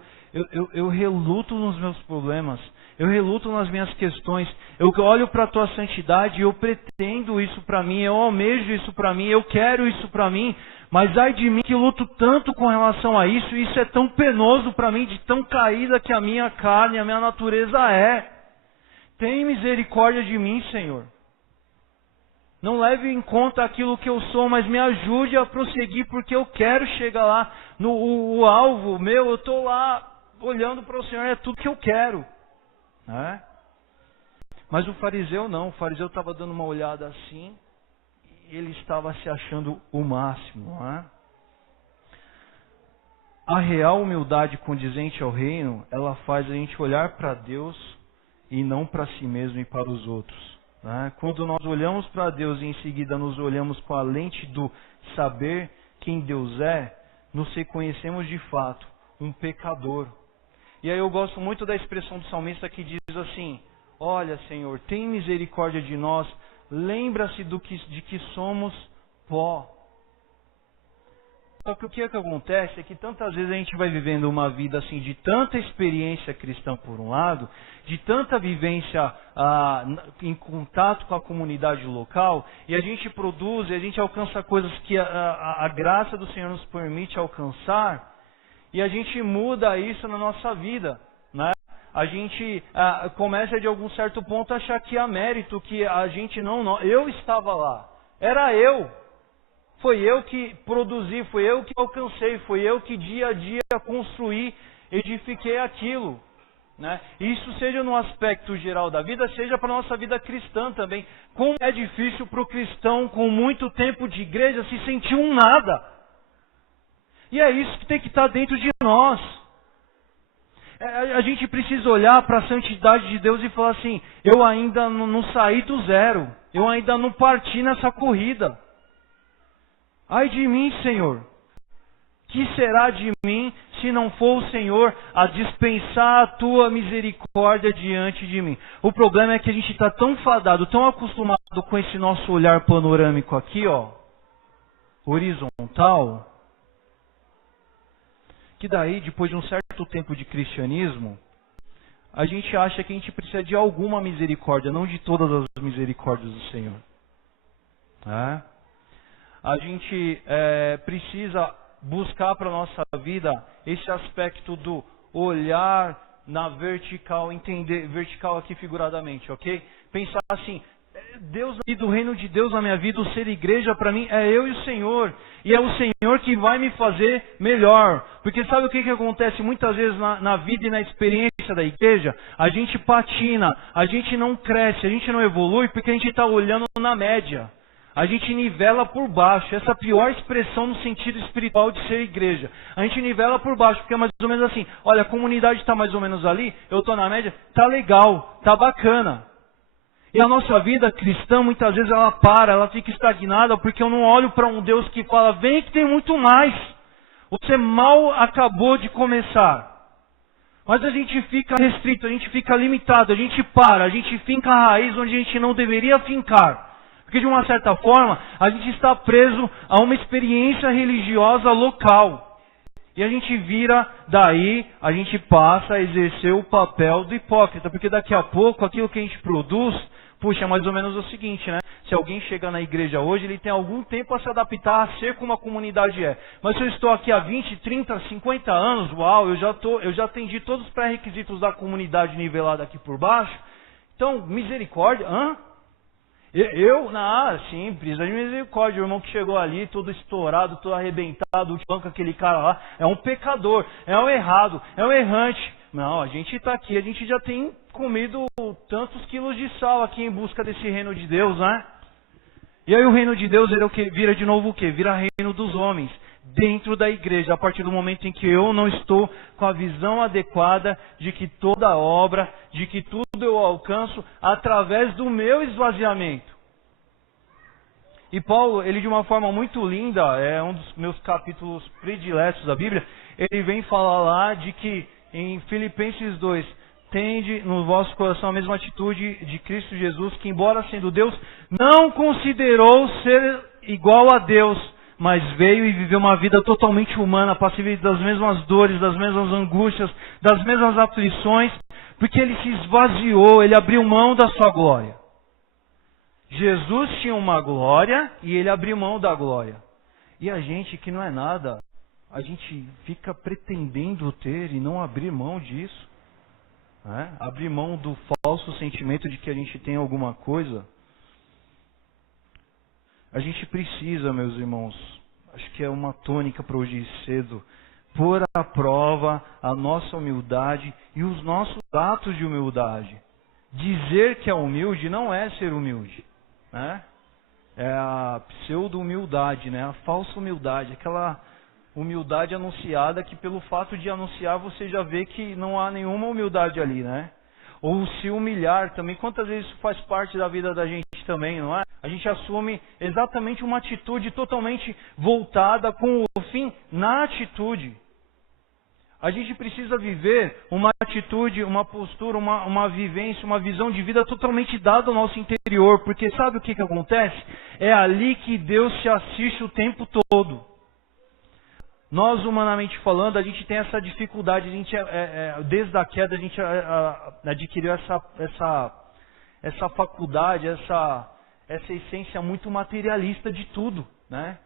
reluto nos meus problemas, eu reluto nas minhas questões, eu olho para a tua santidade e eu pretendo isso para mim, eu almejo isso para mim, eu quero isso para mim, mas ai de mim que luto tanto com relação a isso, e isso é tão penoso para mim, de tão caída que a minha carne, a minha natureza é. Tem misericórdia de mim, Senhor. Não leve em conta aquilo que eu sou, mas me ajude a prosseguir, porque eu quero chegar lá. O alvo meu, eu estou lá olhando para o Senhor, é tudo que eu quero. Né? Mas o fariseu não, o fariseu estava dando uma olhada assim, e ele estava se achando o máximo. Né? A real humildade condizente ao reino, ela faz a gente olhar para Deus e não para si mesmo e para os outros. Né? Quando nós olhamos para Deus e em seguida nos olhamos com a lente do saber quem Deus é, nos reconhecemos de fato um pecador. E aí eu gosto muito da expressão do salmista que diz assim: olha, Senhor, tem misericórdia de nós, lembra-se de que somos pó. Só que o que acontece é que tantas vezes a gente vai vivendo uma vida assim de tanta experiência cristã por um lado, de tanta vivência em contato com a comunidade local, e a gente produz, e a gente alcança coisas que a graça do Senhor nos permite alcançar, e a gente muda isso na nossa vida, né? A gente começa de algum certo ponto a achar que há mérito, que a gente não, eu estava lá, era eu. Foi eu que produzi, foi eu que alcancei, foi eu que dia a dia construí, edifiquei aquilo. Né? Isso seja no aspecto geral da vida, seja para a nossa vida cristã também. Como é difícil para o cristão com muito tempo de igreja se sentir um nada. E é isso que tem que estar dentro de nós. A gente precisa olhar para a santidade de Deus e falar assim: eu ainda não saí do zero, eu ainda não parti nessa corrida. Ai de mim, Senhor, que será de mim se não for o Senhor a dispensar a tua misericórdia diante de mim? O problema é que a gente está tão fadado, tão acostumado com esse nosso olhar panorâmico aqui, ó, horizontal, que daí, depois de um certo tempo de cristianismo, a gente acha que a gente precisa de alguma misericórdia, não de todas as misericórdias do Senhor. A gente precisa buscar para a nossa vida esse aspecto do olhar na vertical, entender, vertical aqui figuradamente, ok? Pensar assim: Deus e do reino de Deus na minha vida, o ser igreja para mim é eu e o Senhor. E é o Senhor que vai me fazer melhor. Porque sabe o que acontece muitas vezes na vida e na experiência da igreja? A gente patina, a gente não cresce, a gente não evolui porque a gente está olhando na média. A gente nivela por baixo. Essa é a pior expressão no sentido espiritual de ser igreja. A gente nivela por baixo, porque é mais ou menos assim: olha, a comunidade está mais ou menos ali, eu estou na média, tá legal, tá bacana. E a nossa vida cristã, muitas vezes ela fica estagnada, porque eu não olho para um Deus que fala: vem que tem muito mais. Você mal acabou de começar. Mas a gente fica restrito, a gente fica limitado, a gente finca a raiz onde a gente não deveria fincar. Porque de uma certa forma, a gente está preso a uma experiência religiosa local. E a gente vira, daí a gente passa a exercer o papel do hipócrita. Porque daqui a pouco, aquilo que a gente produz, puxa, é mais ou menos o seguinte, né? Se alguém chega na igreja hoje, ele tem algum tempo a se adaptar a ser como a comunidade é. Mas se eu estou aqui há 20, 30, 50 anos, uau, eu já atendi todos os pré-requisitos da comunidade nivelada aqui por baixo. Então, misericórdia, sim, precisa de misericórdia. O irmão que chegou ali, todo estourado, todo arrebentado, banco aquele cara lá, é um pecador, é um errado, é um errante. Não, a gente está aqui, a gente já tem comido tantos quilos de sal aqui em busca desse reino de Deus, né? E aí o reino de Deus vira de novo o quê? Vira reino dos homens, dentro da igreja, a partir do momento em que eu não estou com a visão adequada de que toda obra, de que tudo eu alcanço através do meu esvaziamento. E Paulo, ele de uma forma muito linda, é um dos meus capítulos prediletos da Bíblia, ele vem falar lá de que em Filipenses 2, tende no vosso coração a mesma atitude de Cristo Jesus, que embora sendo Deus, não considerou ser igual a Deus, mas veio e viveu uma vida totalmente humana, passível das mesmas dores, das mesmas angústias, das mesmas aflições, porque ele se esvaziou, ele abriu mão da sua glória. Jesus tinha uma glória e ele abriu mão da glória. E a gente que não é nada, a gente fica pretendendo ter e não abrir mão disso. né? Abrir mão do falso sentimento de que a gente tem alguma coisa. A gente precisa, meus irmãos, acho que é uma tônica para hoje cedo, pôr à prova a nossa humildade e os nossos atos de humildade. Dizer que é humilde não é ser humilde, né? É a pseudo-humildade, né? A falsa humildade, aquela humildade anunciada que pelo fato de anunciar você já vê que não há nenhuma humildade ali, né? Ou se humilhar também, quantas vezes isso faz parte da vida da gente também, não é? A gente assume exatamente uma atitude totalmente voltada com o fim na atitude. A gente precisa viver uma atitude, uma postura, uma vivência, uma visão de vida totalmente dada ao nosso interior. Porque sabe o que acontece? É ali que Deus se assiste o tempo todo. Nós, humanamente falando, a gente tem essa dificuldade. A gente, desde a queda, a gente adquiriu essa faculdade, essa essência muito materialista de tudo, né?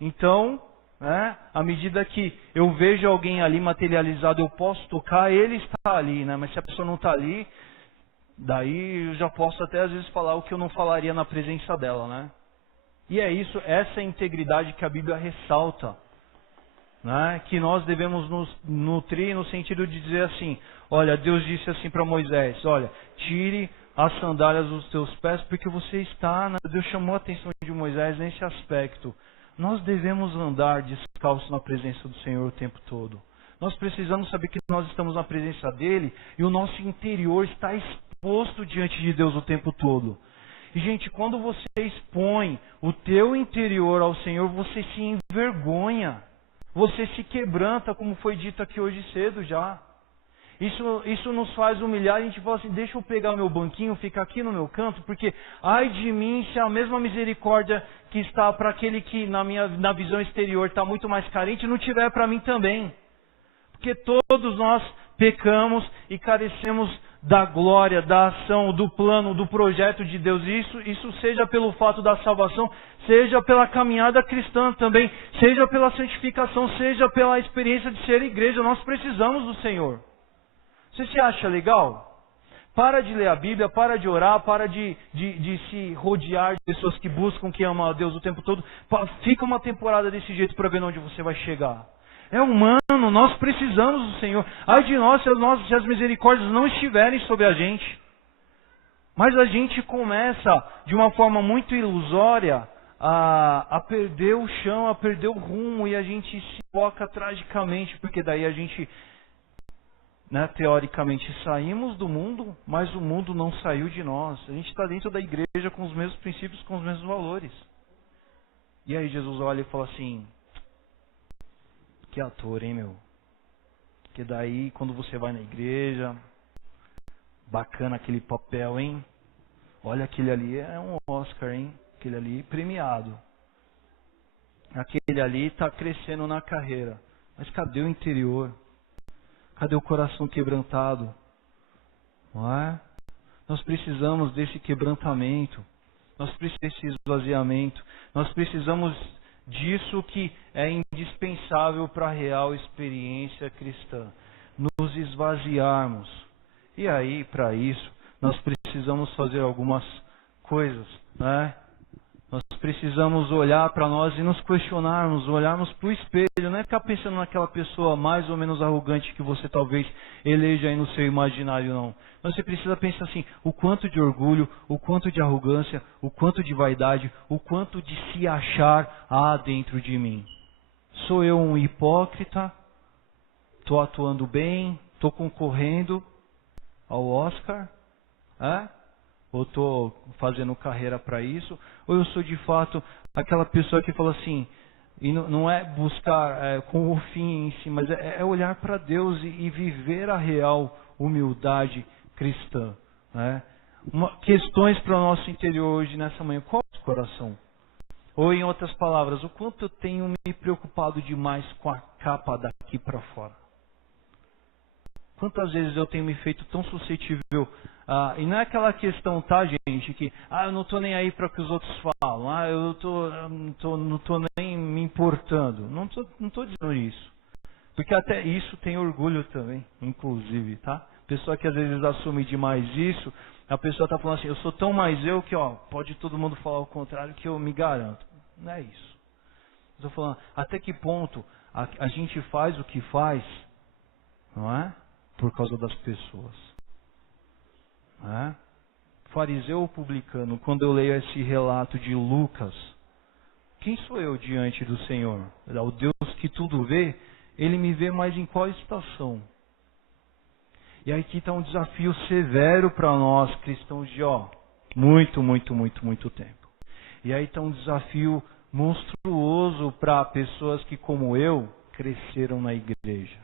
Então, à medida que eu vejo alguém ali materializado, eu posso tocar, ele está ali, né? Mas se a pessoa não está ali, daí eu já posso até às vezes falar o que eu não falaria na presença dela, né? E é isso, essa é a integridade que a Bíblia ressalta, né? Que nós devemos nos nutrir no sentido de dizer assim, olha, Deus disse assim para Moisés, olha, tire as sandálias dos teus pés, porque você está, Deus chamou a atenção de Moisés nesse aspecto. Nós devemos andar descalço na presença do Senhor o tempo todo. Nós precisamos saber que nós estamos na presença dEle e o nosso interior está exposto diante de Deus o tempo todo. E, gente, quando você expõe o teu interior ao Senhor, você se envergonha. Você se quebranta, como foi dito aqui hoje cedo já. Isso nos faz humilhar, a gente fala assim, deixa eu pegar o meu banquinho, ficar aqui no meu canto, porque ai de mim se a mesma misericórdia que está para aquele que na visão exterior está muito mais carente, não tiver para mim também. Porque todos nós pecamos e carecemos da glória, da ação, do plano, do projeto de Deus. Isso seja pelo fato da salvação, seja pela caminhada cristã também, seja pela santificação, seja pela experiência de ser igreja. Nós precisamos do Senhor. Você se acha legal? Para de ler a Bíblia, para de orar, para de se rodear de pessoas que buscam, que amam a Deus o tempo todo. Fica uma temporada desse jeito para ver onde você vai chegar. É humano, nós precisamos do Senhor. Ai de nós se as misericórdias não estiverem sobre a gente. Mas a gente começa, de uma forma muito ilusória, a perder o chão, a perder o rumo, e a gente se foca tragicamente, porque daí a gente... teoricamente saímos do mundo, mas o mundo não saiu de nós. A gente está dentro da igreja com os mesmos princípios, com os mesmos valores. E aí Jesus olha e fala assim, que ator, hein, meu? Porque daí quando você vai na igreja, bacana aquele papel, hein? Olha, aquele ali é um Oscar, hein? Aquele ali premiado. Aquele ali está crescendo na carreira. Mas cadê o interior? Cadê o coração quebrantado? Não é? Nós precisamos desse quebrantamento. Nós precisamos desse esvaziamento. Nós precisamos disso que é indispensável para a real experiência cristã. Nos esvaziarmos. E aí, para isso, nós precisamos fazer algumas coisas, né? Nós precisamos olhar para nós e nos questionarmos, olharmos para o espelho, não é ficar pensando naquela pessoa mais ou menos arrogante que você talvez eleja aí no seu imaginário, não. Mas você precisa pensar assim, o quanto de orgulho, o quanto de arrogância, o quanto de vaidade, o quanto de se achar há dentro de mim. Sou eu um hipócrita? Estou atuando bem? Estou concorrendo ao Oscar? Ou estou fazendo carreira para isso? Ou eu sou de fato aquela pessoa que fala assim, e não é buscar com o fim em si, mas é olhar para Deus e viver a real humildade cristã, né? Questões para o nosso interior hoje nessa manhã, qual é o coração? Ou em outras palavras, o quanto eu tenho me preocupado demais com a capa daqui para fora? Quantas vezes eu tenho me feito tão suscetível, e não é aquela questão, tá, gente, que eu não estou nem aí para o que os outros falam, eu não estou nem me importando. Não estou dizendo isso. Porque até isso tem orgulho também, inclusive, tá? Pessoa que às vezes assume demais isso, a pessoa está falando assim, eu sou tão mais eu que, ó, pode todo mundo falar o contrário que eu me garanto. Não é isso. Estou falando, até que ponto a gente faz o que faz, não é? Por causa das pessoas. Não é? Fariseu ou publicano, quando eu leio esse relato de Lucas, quem sou eu diante do Senhor? O Deus que tudo vê, Ele me vê mais em qual estação? E aqui está um desafio severo para nós cristãos de muito tempo. E aí está um desafio monstruoso para pessoas que, como eu, cresceram na igreja.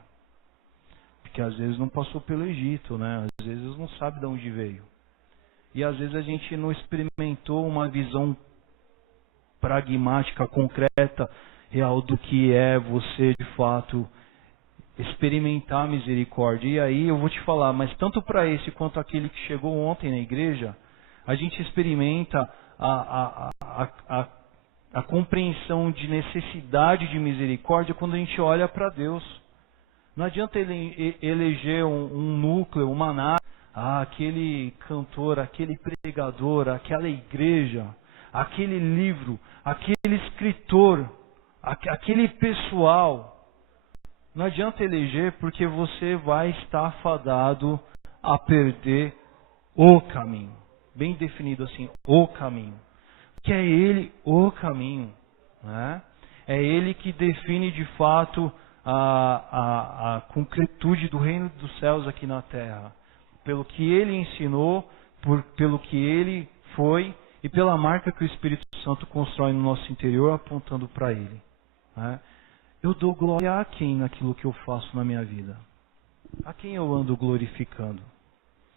Porque às vezes não passou pelo Egito, né? Às vezes não sabe de onde veio. E às vezes a gente não experimentou uma visão pragmática, concreta, real do que é você de fato experimentar a misericórdia. E aí eu vou te falar, mas tanto para esse quanto aquele que chegou ontem na igreja, a gente experimenta a compreensão de necessidade de misericórdia quando a gente olha para Deus. Não adianta ele eleger um núcleo, uma nave, aquele cantor, aquele pregador, aquela igreja, aquele livro, aquele escritor, aquele pessoal. Não adianta eleger, porque você vai estar fadado a perder o caminho. Bem definido assim, o caminho. Que é Ele o caminho. Né? É Ele que define de fato a concretude do reino dos céus aqui na terra. Pelo que Ele ensinou, pelo que Ele foi e pela marca que o Espírito Santo constrói no nosso interior apontando para Ele. Né? Eu dou glória a quem naquilo que eu faço na minha vida? A quem eu ando glorificando?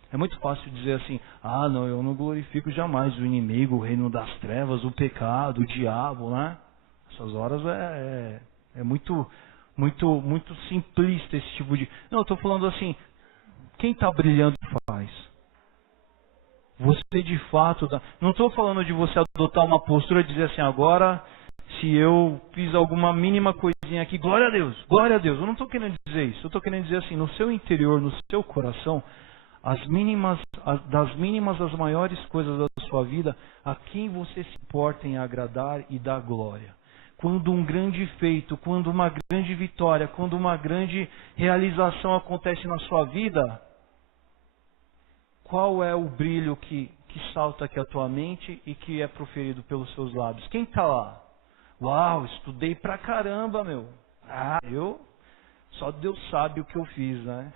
É muito fácil dizer assim, não, eu não glorifico jamais o inimigo, o reino das trevas, o pecado, o diabo, né? Essas horas é muito simplista esse tipo de... Não, eu estou falando assim, quem está brilhando faz? Você de fato... Não estou falando de você adotar uma postura e dizer assim, agora... Se eu fiz alguma mínima coisinha aqui, glória a Deus, glória a Deus. Eu não estou querendo dizer isso. Eu estou querendo dizer assim, no seu interior, no seu coração, das mínimas às maiores coisas da sua vida, a quem você se importa em agradar e dar glória. Quando um grande feito, quando uma grande vitória, quando uma grande realização acontece na sua vida, qual é o brilho que salta aqui à tua mente e que é proferido pelos seus lábios? Quem está lá? Uau, estudei pra caramba, meu. Só Deus sabe o que eu fiz, né?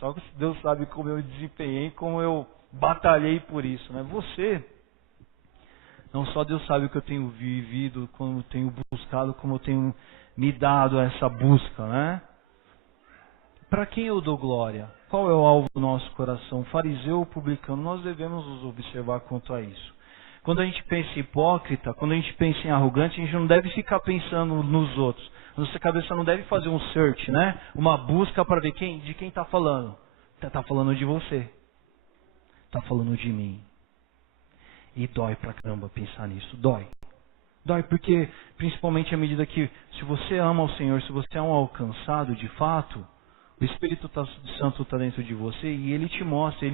Só Deus sabe como eu desempenhei, como eu batalhei por isso, né? Você, não só Deus sabe o que eu tenho vivido, como eu tenho buscado, como eu tenho me dado a essa busca, né? Para quem eu dou glória? Qual é o alvo do nosso coração? Fariseu ou publicano? Nós devemos nos observar quanto a isso. Quando a gente pensa em hipócrita, quando a gente pensa em arrogante, a gente não deve ficar pensando nos outros. Nossa cabeça não deve fazer um search, né? Uma busca para ver de quem está falando. Está falando de você. Está falando de mim. E dói pra caramba pensar nisso. Dói. Dói porque, principalmente à medida que, se você ama o Senhor, se você é um alcançado de fato, o Espírito Santo está dentro de você e Ele te mostra,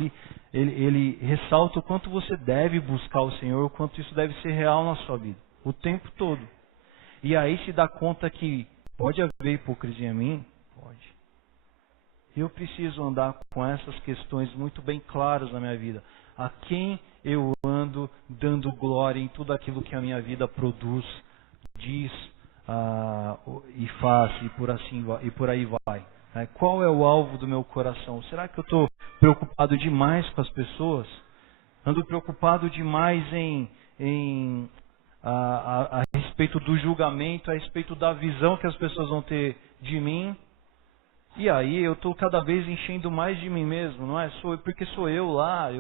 Ele ressalta o quanto você deve buscar o Senhor, o quanto isso deve ser real na sua vida, o tempo todo. E aí se dá conta que pode haver hipocrisia em mim? Pode. Eu preciso andar com essas questões muito bem claras na minha vida. A quem eu ando dando glória em tudo aquilo que a minha vida produz, diz e faz e por aí vai. Qual é o alvo do meu coração? Será que eu estou preocupado demais com as pessoas? Ando preocupado demais a respeito do julgamento, a respeito da visão que as pessoas vão ter de mim? E aí eu estou cada vez enchendo mais de mim mesmo, não é? Porque sou eu lá.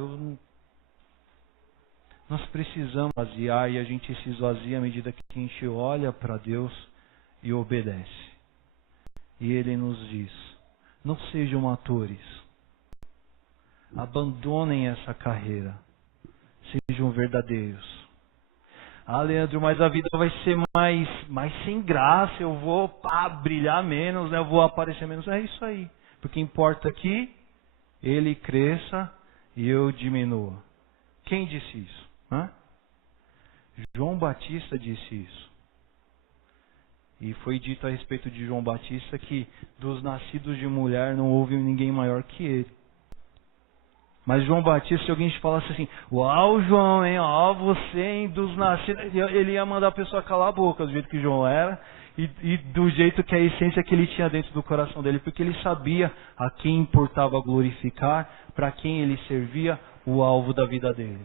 Nós precisamos esvaziar e a gente se esvazia à medida que a gente olha para Deus e obedece. E Ele nos diz, não sejam atores, abandonem essa carreira, sejam verdadeiros. Leandro, mas a vida vai ser mais sem graça, eu vou brilhar menos, né? Eu vou aparecer menos. É isso aí, porque importa aqui ele cresça e eu diminua. Quem disse isso? Hã? João Batista disse isso. E foi dito a respeito de João Batista que dos nascidos de mulher não houve ninguém maior que ele. Mas João Batista, se alguém te falasse assim, uau, João, hein, ó, você, hein, dos nascidos, ele ia mandar a pessoa calar a boca do jeito que João era e do jeito que a essência que ele tinha dentro do coração dele, porque ele sabia a quem importava glorificar, para quem ele servia, o alvo da vida dele.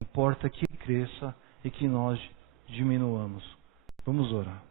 Importa que ele cresça e que nós diminuamos. Vamos orar.